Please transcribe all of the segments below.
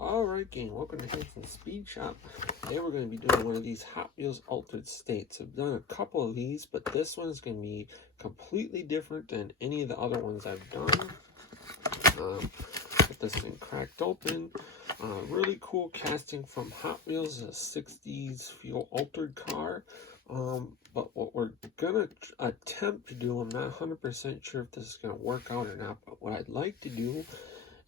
Alright gang, welcome to Hansens Speed Shop. Today we're going to be doing one of these Hot Wheels Altered States. I've done a couple of these, but this one is going to be completely different than any of the other ones I've done. Get this thing cracked open. Really cool casting from Hot Wheels, a 60s fuel altered car. But what we're going to attempt to do, I'm not 100% sure if this is going to work out or not, but what I'd like to do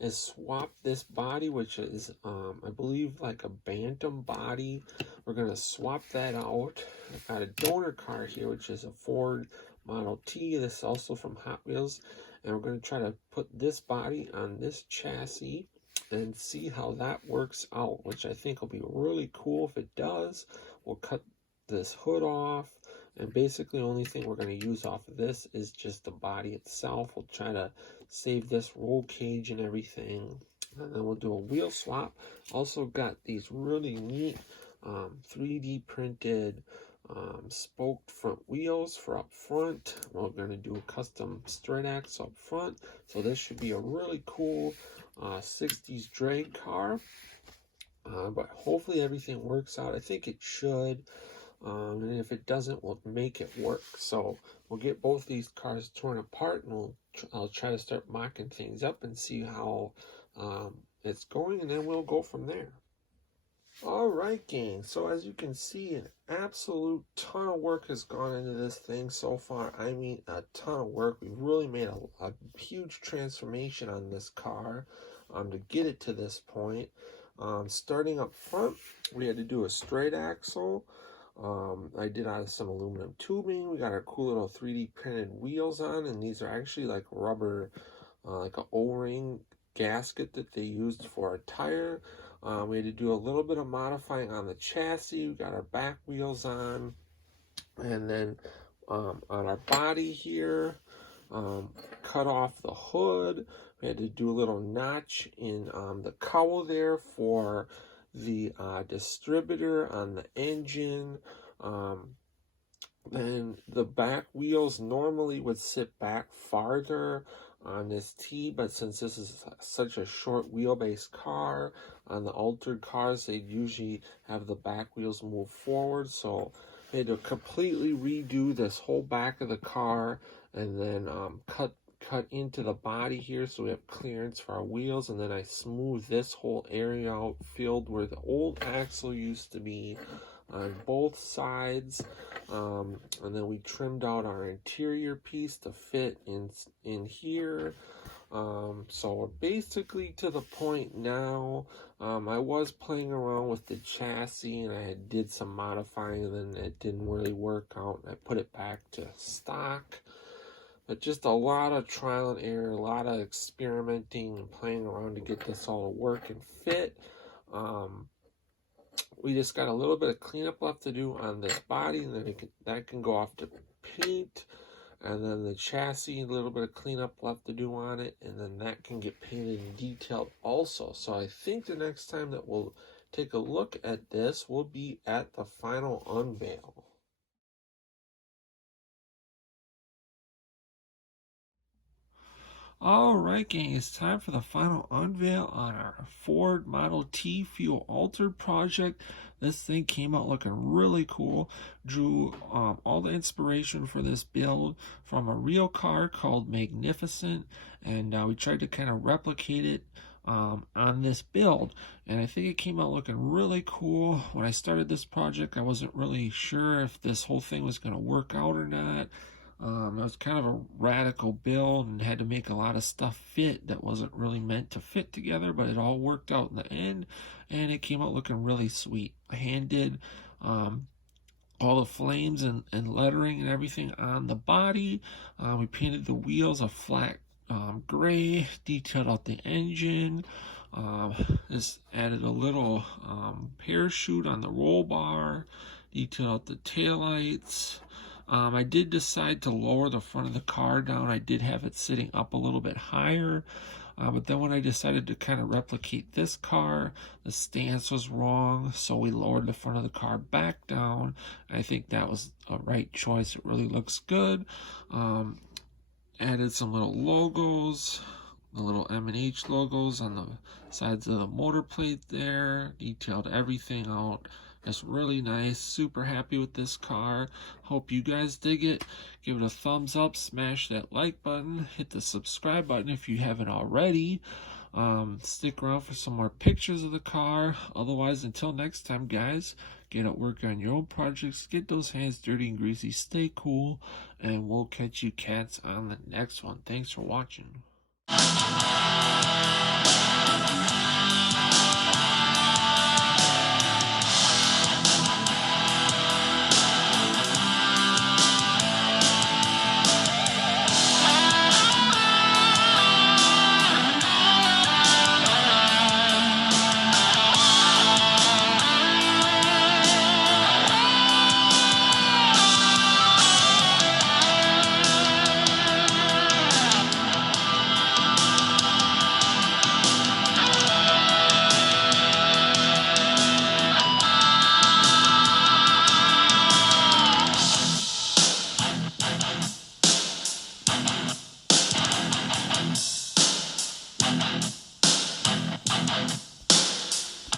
is swap this body, which is I believe like a Bantam body. We're gonna swap that out. I've got a donor car here, which is a Ford Model T. This is also from Hot Wheels, and we're gonna try to put this body on this chassis and see how that works out, which I think will be really cool. If it does, we'll cut this hood off, and basically the only thing we're going to use off of this is just the body itself. We'll try to save this roll cage and everything, and then we'll do a wheel swap. Also got these really neat 3D printed spoked front wheels for up front. We're going to do a custom straight axle up front, so this should be a really cool 60s drag car. But hopefully everything works out. I think it should. And if it doesn't, we'll make it work. So we'll get both these cars torn apart, and I'll try to start mocking things up and see how it's going, and then we'll go from there. Alright gang, so as you can see, an absolute ton of work has gone into this thing so far. I mean, a ton of work. We've really made a huge transformation on this car to get it to this point. Starting up front, we had to do a straight axle. I did out of some aluminum tubing. We got our cool little 3D printed wheels on, and these are actually like rubber, like an O-ring gasket that they used for a tire. We had to do a little bit of modifying on the chassis. We got our back wheels on, and then on our body here, cut off the hood. We had to do a little notch in the cowl there for the distributor on the engine. Then the back wheels normally would sit back farther on this T, but since this is such a short wheelbase car, on the altered cars they usually have the back wheels move forward, so they had to completely redo this whole back of the car, and then cut into the body here so we have clearance for our wheels, and then I smoothed this whole area out, filled where the old axle used to be on both sides, and then we trimmed out our interior piece to fit in here. So we're basically to the point now. I was playing around with the chassis, and I did some modifying, and then it didn't really work out, and I put it back to stock. But just a lot of trial and error, a lot of experimenting and playing around to get this all to work and fit. We just got a little bit of cleanup left to do on this body, and then that can go off to paint. And then the chassis, a little bit of cleanup left to do on it, and then that can get painted and detailed also. So I think the next time that we'll take a look at this will be at the final unveil. Alright gang, it's time for the final unveil on our Ford Model T fuel altered project. This thing came out looking really cool. Drew all the inspiration for this build from a real car called Magnificent, and we tried to kind of replicate it on this build, and I think it came out looking really cool. When I started this project, I wasn't really sure if this whole thing was going to work out or not. It was kind of a radical build and had to make a lot of stuff fit that wasn't really meant to fit together, but it all worked out in the end, and it came out looking really sweet. I hand did all the flames and lettering and everything on the body. We painted the wheels a flat gray, detailed out the engine. Just added a little parachute on the roll bar, detailed out the taillights. I did decide to lower the front of the car down. I did have it sitting up a little bit higher, but then when I decided to kind of replicate this car, the stance was wrong, so we lowered the front of the car back down. I think that was a right choice. It really looks good. Added some little logos The little M&H logos on the sides of the motor plate there. Detailed everything out. It's really nice. Super happy with this car. Hope you guys dig it. Give it a thumbs up. Smash that like button. Hit the subscribe button if you haven't already. Stick around for some more pictures of the car. Otherwise, until next time, guys, get at work on your own projects. Get those hands dirty and greasy. Stay cool. And we'll catch you cats on the next one. Thanks for watching.